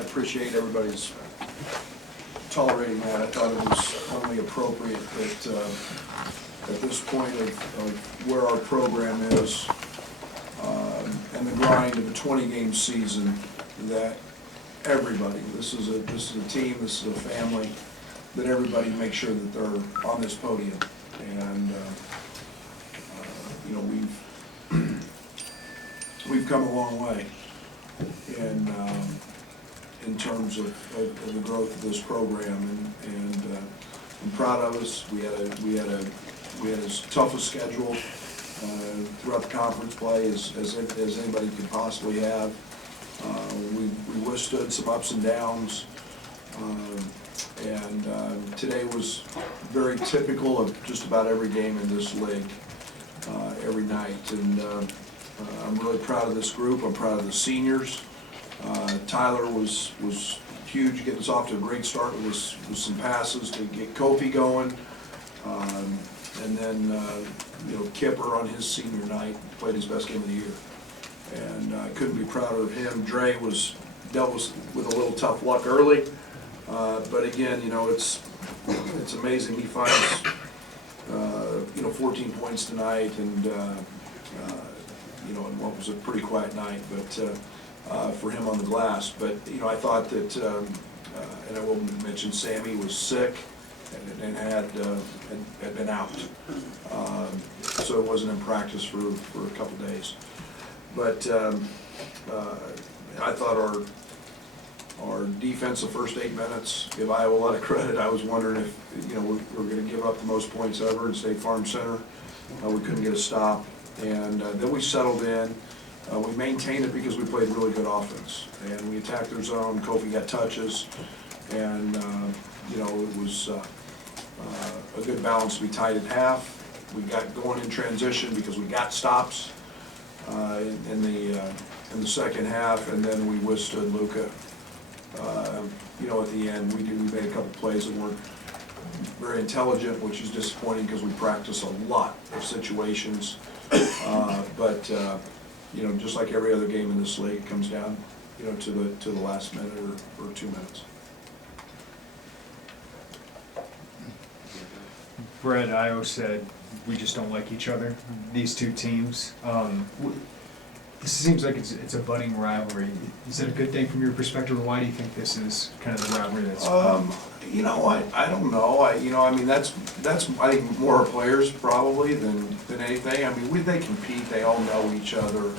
I appreciate everybody's tolerating that. I thought it was only appropriate that at this point of where our program is and the grind of a 20-game season, that everybody, this is a team, this is a family, that everybody make sure that they're on this podium. And you know, we've come a long way in terms of the growth of this program, and I'm proud of us. We had as tough a schedule throughout the conference play as anybody could possibly have. We withstood some ups and downs, and today was very typical of just about every game in this league, every night. And I'm really proud of this group. I'm proud of the seniors. Tyler was huge, getting us off to a great start with some passes to get Kofi going. And then, you know, Kipper on his senior night played his best game of the year. And I couldn't be prouder of him. Dre dealt with a little tough luck early. But again, you know, it's amazing. He finds, you know, 14 points tonight, and, you know, in what was a pretty quiet night, but for him on the glass. But, you know, I thought that, and I will mention Sammy was sick and had been out. So it wasn't in practice for a couple days. But I thought our defense the first 8 minutes give Iowa a lot of credit. I was wondering if, you know, we're going to give up the most points ever in State Farm Center. We couldn't get a stop. And then we settled in. We maintained it because we played really good offense. And we attacked their zone. Kofi got touches. And, you know, it was a good balance to be tied at half. We got going in transition because we got stops in the second half, and then we withstood Luka. You know, at the end, we made a couple plays that weren't very intelligent, which is disappointing because we practice a lot of situations. But you know, just like every other game in this league, it comes down, you know, to the last minute or 2 minutes. Brad, Io said we just don't like each other, these two teams. This seems like it's a budding rivalry. Is that a good thing from your perspective, or why do you think this is kind of the rivalry that's you know, I don't know. You know, I mean, that's I think more our players probably than anything. I mean, they compete. They all know each other.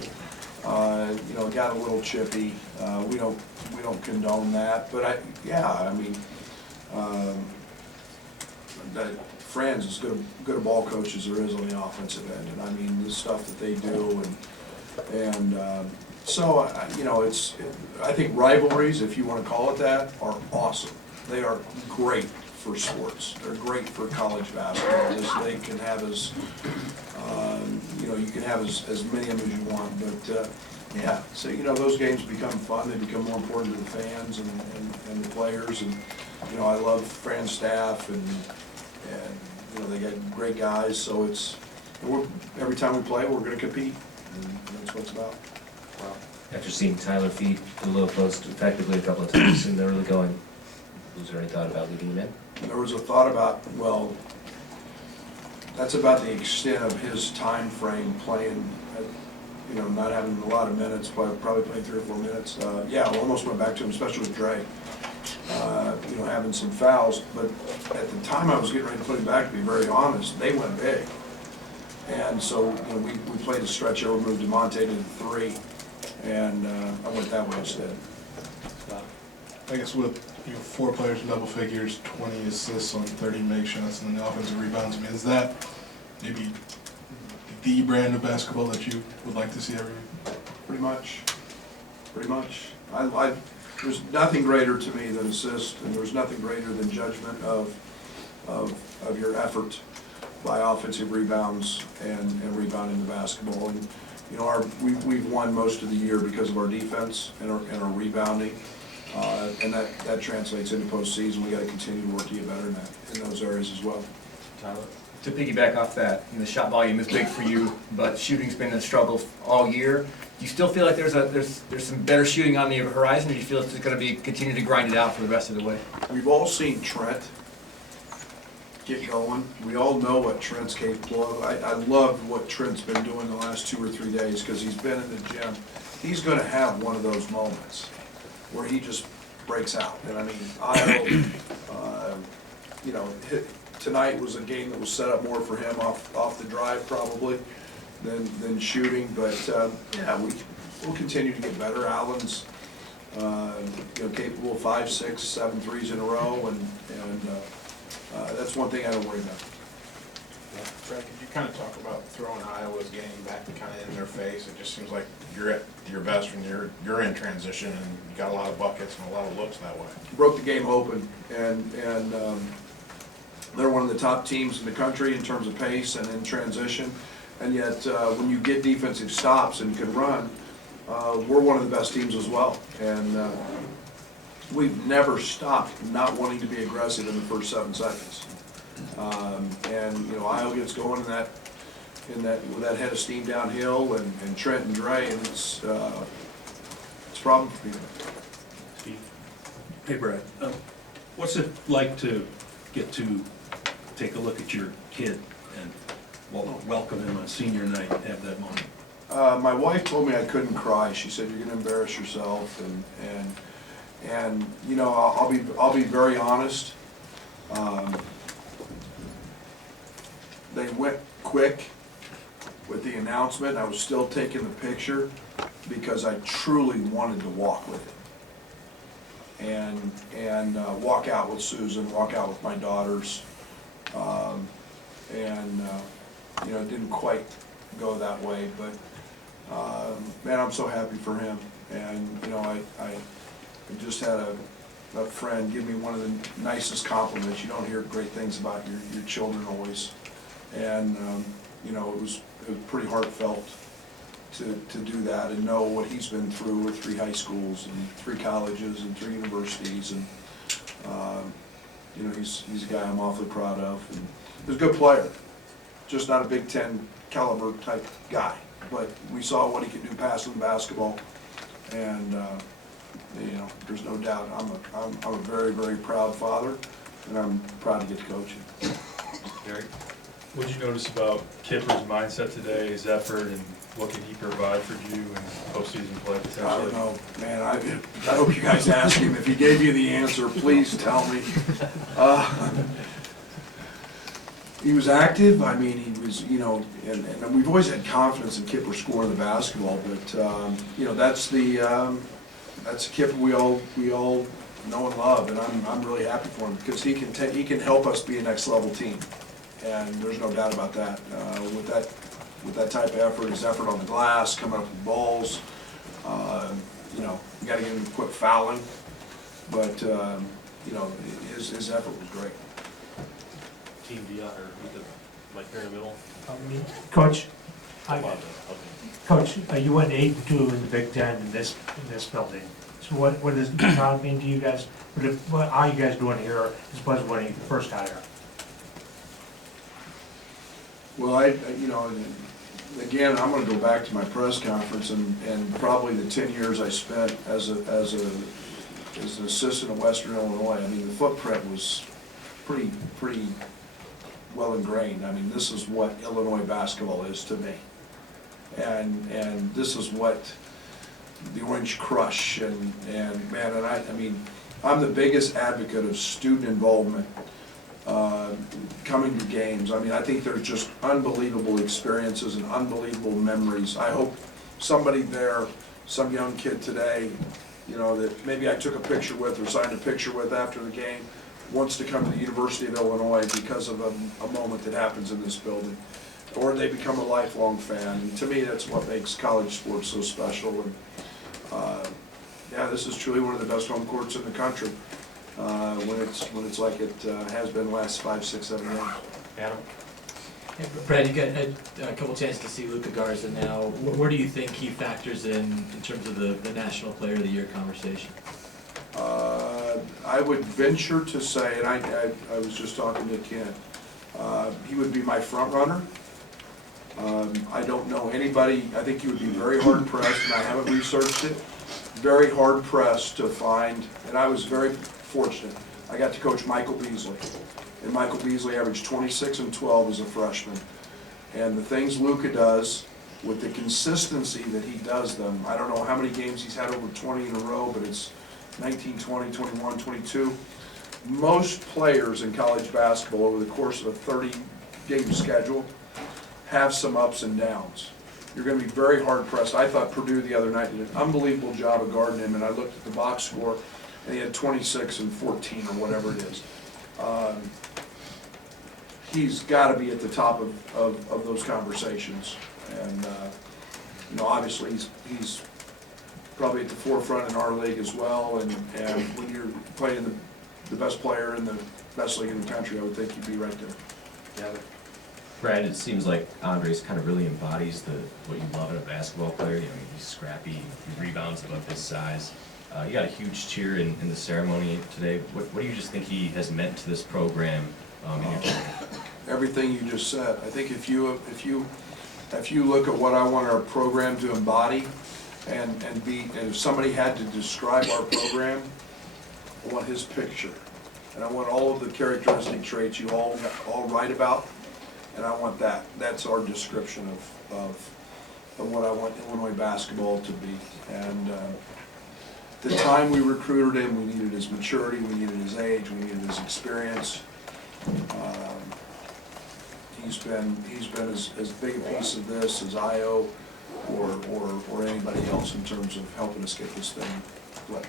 You know, it got a little chippy. We don't condone that. But yeah, I mean, that Fran's as good a ball coach as there is on the offensive end, and I mean the stuff that they do, and so you know, I think rivalries, if you want to call it that, are awesome. They are great for sports. They're great for college basketball. This league can have you know, you can have as many of them as you want. But yeah, so you know, those games become fun. They become more important to the fans and the players. And you know, I love Fran's staff, and you know, they got great guys. So every time we play, we're going to compete, and that's what it's about. Wow. After seeing Tyler feed the low post effectively a couple of times in the early going, was there any thought about leaving him in? There was a thought about, well, that's about the extent of his time frame playing, you know, not having a lot of minutes, but probably playing 3 or 4 minutes. Yeah, I almost went back to him, especially with Dre, you know, having some fouls. But at the time I was getting ready to put him back, to be very honest, they went big. And so, you know, we played a stretch over, moved DeMonte to the 3, and I went that way instead. I guess with 4 players in double figures, 20 assists on 30 make shots, and then the offensive rebounds, I mean, is that maybe the brand of basketball that you would like to see every year? Pretty much. There's nothing greater to me than assist, and there's nothing greater than judgment of your effort by offensive rebounds and rebounding the basketball. And you know, we've won most of the year because of our defense and our rebounding. And that translates into postseason. We got to continue to work to get better in those areas as well. Tyler? to piggyback off that, the shot volume is big for you, but shooting's been a struggle all year. Do you still feel like there's some better shooting on the horizon, or do you feel it's going to be continue to grind it out for the rest of the way? We've all seen Trent get going. We all know what Trent's capable of. I love what Trent's been doing the last 2 or 3 days because he's been in the gym. He's going to have one of those moments where he just breaks out. And I mean, tonight was a game that was set up more for him off the drive probably than shooting. But yeah, we'll continue to get better. Allen's capable of 5, 6, 7 threes in a row, and that's one thing I don't worry about. Brad, could you kind of talk about throwing Iowa's game back kind of in their face? It just seems like you're at your best when you're in transition, and you got a lot of buckets and a lot of looks that way. Broke the game open, and they're one of the top teams in the country in terms of pace and in transition. And yet, when you get defensive stops and can run, we're one of the best teams as well. And we've never stopped not wanting to be aggressive in the first 7 seconds. Iowa gets going with that head of steam downhill, and Trent and Dre, and it's a problem for people. Steve? Hey, Brad. What's it like to get to take a look at your kid and welcome him on senior night and have that moment? My wife told me I couldn't cry. She said, "You're going to embarrass yourself," and I'll be very honest. They went quick with the announcement. I was still taking the picture because I truly wanted to walk with it and walk out with Susan, walk out with my daughters, it didn't quite go that way, but man, I'm so happy for him. And I just had a friend give me one of the nicest compliments. You don't hear great things about your children always. And it was pretty heartfelt to do that and know what he's been through with 3 high schools and 3 colleges and 3 universities. And he's a guy I'm awfully proud of. And he's a good player, just not a Big Ten caliber type guy. But we saw what he could do passing basketball, and there's no doubt I'm a very, very proud father, and I'm proud to get to coach him. Gary? What did you notice about Kipper's mindset today, his effort, and what can he provide for you in postseason play potentially? I don't know, man. I hope you guys ask him. If he gave you the answer, please tell me. He was active. I mean, he was, and we've always had confidence in Kipper scoring the basketball, but that's the Kipper we all know and love, and I'm really happy for him because he can help us be a next level team. And there's no doubt about that. With that type of effort, his effort on the glass, coming up with balls, you got to get him to quit fouling. But his effort was great. Team Dion, or Mike here in the middle. Coach, Okay. you went 8-2 in the Big Ten in this building. So what does that mean to you guys? How are you guys doing here as opposed to when you first got here? Well, again, I'm going to go back to my press conference and probably the 10 years I spent as an assistant at Western Illinois. I mean, the footprint was pretty well ingrained. I mean, this is what Illinois basketball is to me, and this is what the Orange Crush and man, and I mean, I'm the biggest advocate of student involvement. Coming to games. I mean, I think there's just unbelievable experiences and unbelievable memories. I hope somebody there, some young kid today, that maybe I took a picture with or signed a picture with after the game, wants to come to the University of Illinois because of a moment that happens in this building. Or they become a lifelong fan. And to me, that's what makes college sports so special. And this is truly one of the best home courts in the country. When it's like it has been the last 5, 6, 7 years. Adam? Yeah, Brad, you got a couple chances to see Luka Garza now. Where do you think he factors in terms of the National Player of the Year conversation? I would venture to say, and I was just talking to Ken, He would be my front runner. I don't know anybody, I think you would be very hard pressed, and I haven't researched it, very hard pressed to find, and I was very fortunate. I got to coach Michael Beasley, and Michael Beasley averaged 26 and 12 as a freshman. And the things Luka does, with the consistency that he does them, I don't know how many games he's had over 20 in a row, but it's 19, 20, 21, 22. Most players in college basketball over the course of a 30-game schedule have some ups and downs. You're going to be very hard pressed. I thought Purdue the other night did an unbelievable job of guarding him, and I looked at the box score, and he had 26 and 14 or whatever it is. He's got to be at the top of those conversations, and you know, obviously he's probably at the forefront in our league as well. And when you're playing the best player in the best league in the country, I would think you'd be right there. Yeah. Brad, it seems like Andres kind of really embodies what you love in a basketball player. You know, he's scrappy, he rebounds above his size. You got a huge cheer in the ceremony today. What do you just think he has meant to this program in your career? Everything you just said. I think if you look at what I want our program to embody, and if somebody had to describe our program, I want his picture, and I want all of the characteristic traits you all write about, and I want that. That's our description of what I want Illinois basketball to be. And the time we recruited him, we needed his maturity, we needed his age, we needed his experience. He's been as big a piece of this as Io or anybody else in terms of helping us get this thing flipped.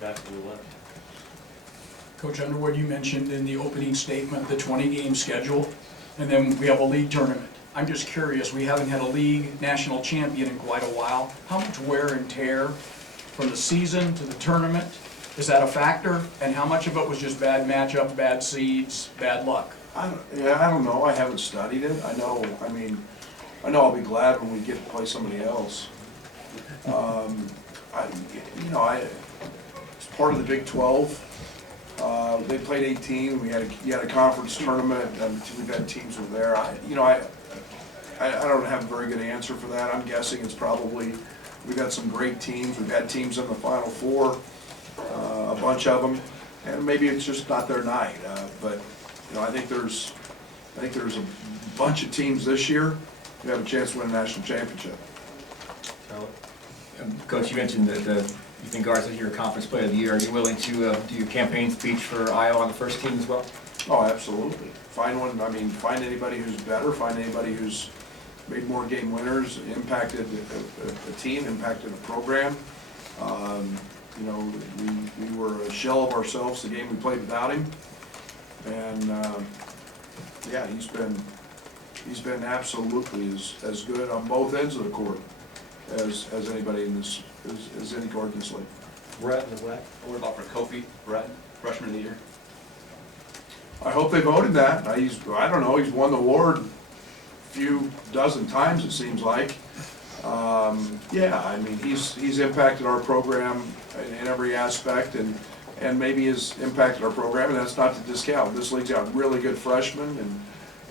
Back to the left. Coach Underwood, you mentioned in the opening statement the 20-game schedule, and then we have a league tournament. I'm just curious, we haven't had a league national champion in quite a while. How much wear and tear from the season to the tournament, is that a factor? And how much of it was just bad matchup, bad seeds, bad luck? I don't know. I haven't studied it. I know I'll be glad when we get to play somebody else. It's part of the Big 12. They played 18. You had a conference tournament, and we've had teams over there. I don't have a very good answer for that. I'm guessing it's probably, we've had some great teams. We've had teams in the Final Four, a bunch of them, and maybe it's just not their night. But you know, I think there's a bunch of teams this year who have a chance to win a national championship. Coach, you mentioned that you think Garza's your conference player of the year. Are you willing to do your campaign speech for Iowa on the first team as well? Oh, absolutely. Find one. I mean, find anybody who's better. Find anybody who's made more game winners, impacted a team, impacted a program. You know, we were a shell of ourselves the game we played without him, and yeah, he's been absolutely as good on both ends of the court as anybody in this, as any court in this league. Brett in the black. What about for Kofi Brett, freshman of the year? I hope they voted that. I don't know, he's won the award a few dozen times, it seems like. Yeah, I mean, he's impacted our program in every aspect, and maybe has impacted our program, and that's not to discount. This league's got really good freshmen,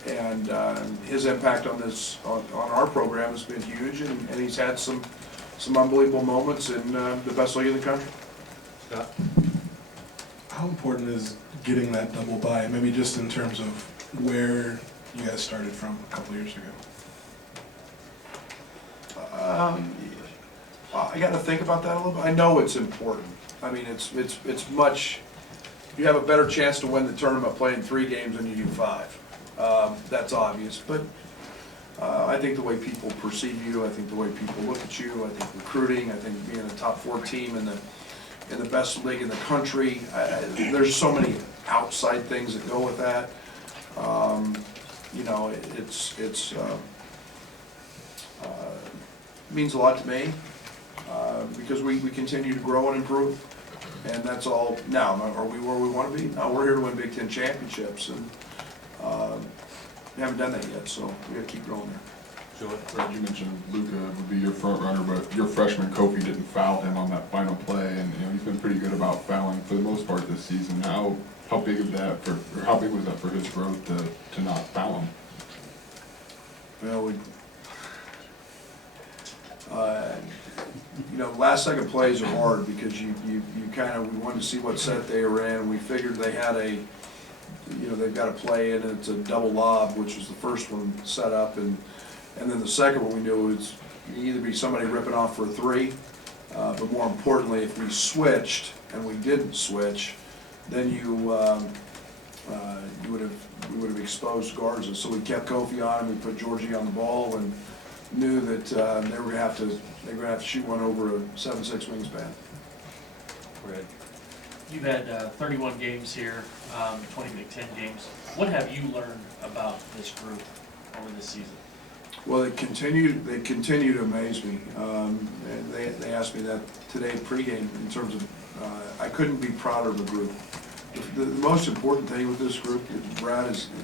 and his impact on our program has been huge, and he's had some unbelievable moments in the best league in the country. Scott? How important is getting that double bye, maybe just in terms of where you guys started from a couple years ago? I got to think about that a little bit. I know it's important. I mean, it's much. You have a better chance to win the tournament playing 3 games than you do 5. That's obvious, but I think the way people perceive you, I think the way people look at you, I think recruiting, I think being a top 4 team in the best league in the country. There's so many outside things that go with that. You know, it means a lot to me because we continue to grow and improve, and that's all. Now, are we where we want to be? No, we're here to win Big Ten championships, and we haven't done that yet, so we got to keep growing there. Brad, you mentioned Luca would be your front runner, but your freshman Kofi didn't foul him on that final play, and he's been pretty good about fouling for the most part this season. How big of that or how big was that for his growth to not foul him? Well, last second plays are hard because you kind of, we wanted to see what set they were in. We figured they had they've got a play in, it's a double lob, which was the first one set up, and then the second one we knew was either be somebody ripping off for a three, but more importantly, if we switched and we didn't switch, then we would have exposed guards. And so we kept Kofi on him, we put Georgie on the ball, and knew that they were gonna have to shoot one over a 7'6" wingspan. Brad, you've had 31 games here, 20 Big Ten games. What have you learned about this group over this season? Well, they continue to amaze me. And they asked me that today pregame in terms of, I couldn't be prouder of the group. The most important thing with this group, Brad, is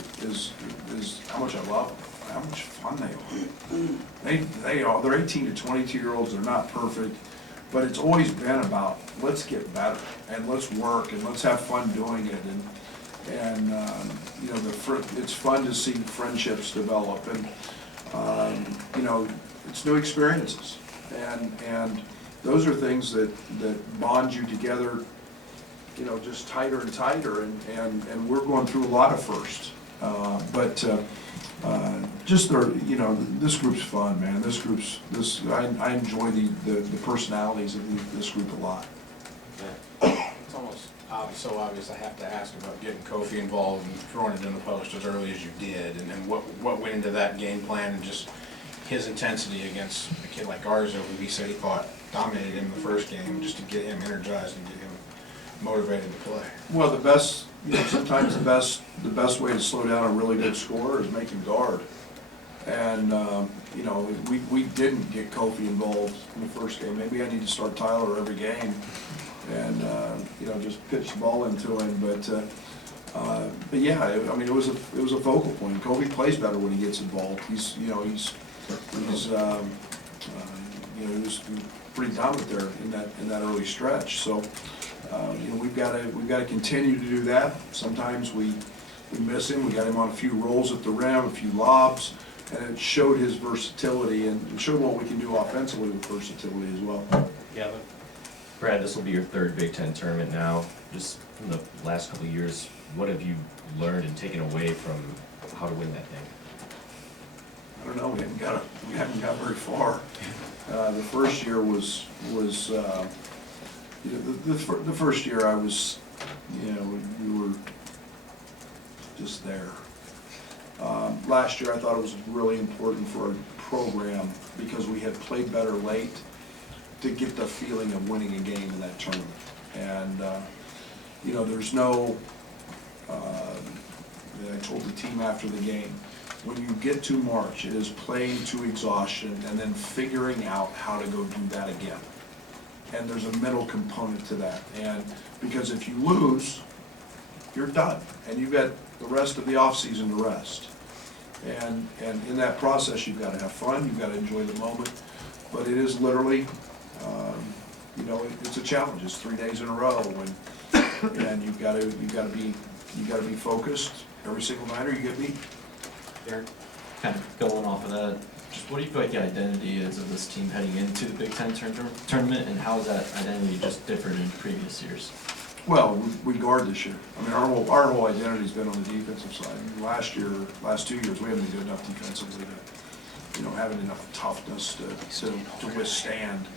how much I love them, how much fun they are. They're 18 to 22-year-olds, they're not perfect, but it's always been about, let's get better, and let's work, and let's have fun doing it, and it's fun to see friendships develop, and it's new experiences, and those are things that bond you together, just tighter and tighter, and we're going through a lot of firsts, but this group's fun, man. I enjoy the personalities of this group a lot. It's almost so obvious I have to ask about getting Kofi involved and throwing it in the post as early as you did, and what went into that game plan, and just his intensity against a kid like Garza, who he said he thought dominated him in the first game, just to get him energized and get him motivated to play. Well, sometimes the best way to slow down a really good scorer is make him guard. And, we didn't get Kofi involved in the first game. Maybe I need to start Tyler every game and, just pitch the ball into him. But yeah, it was a focal point. Kofi plays better when he gets involved. He was pretty dominant there in that early stretch. So, we've got to continue to do that. Sometimes we miss him. We got him on a few rolls at the rim, a few lobs, and it showed his versatility and it showed what we can do offensively with versatility as well. Yeah, but Brad, this will be your third Big Ten tournament now. Just from the last couple of years, what have you learned and taken away from how to win that thing? I don't know. We haven't got very far. The first year was the first year I was, we were just there. Last year I thought it was really important for our program because we had played better late to get the feeling of winning a game in that tournament. And, there's no, I told the team after the game, when you get to March, it is playing to exhaustion and then figuring out how to go do that again. And there's a mental component to that. And because if you lose, you're done. And you've got the rest of the offseason to rest. And in that process, you've got to have fun, you've got to enjoy the moment. But it is literally, it's a challenge. It's 3 days in a row, and you've got to be focused every single night, or you get beat. Derek, kind of going off of that, just what do you feel like the identity is of this team heading into the Big Ten tournament, and how is that identity just different in previous years? Well, we guard this year. I mean, our whole identity's been on the defensive side. I mean, last 2 years, we haven't been good enough defensively to, having enough toughness to withstand.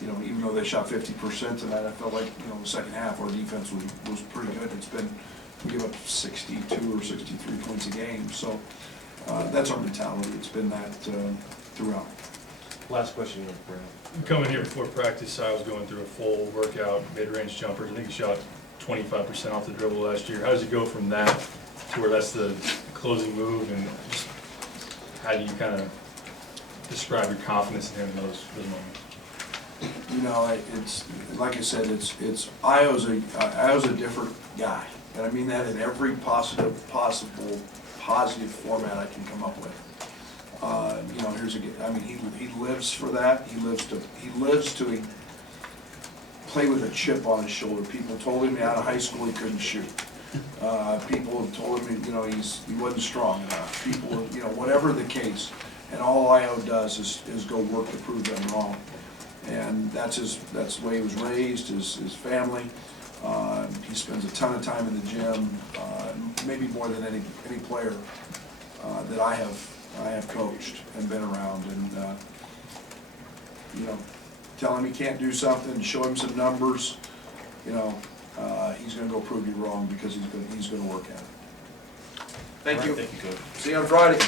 Even though they shot 50% tonight, I felt like, the second half, our defense was pretty good. We give up 62 or 63 points a game, so that's our mentality. It's been that throughout. last question, Brad. Coming here before practice, I was going through a full workout, mid-range jumpers. I think he shot 25% off the dribble last year. How does it go from that to where that's the closing move, and just how do you kind of describe your confidence in him in those moments? It's like I said, Io's a different guy, and I mean that in every possible positive format I can come up with. You know, I mean, he lives for that. He lives to play with a chip on his shoulder. People told him out of high school he couldn't shoot. People told him, you know, he wasn't strong enough. People, you know, whatever the case. And all IO does is go work to prove them wrong. And that's the way he was raised, his family. He spends a ton of time in the gym, maybe more than any player that I have coached and been around. And you know, tell him he can't do something, show him some numbers. You know, he's going to go prove you wrong because he's going to work at it. Thank you. Thank you, Coach. See you on Friday.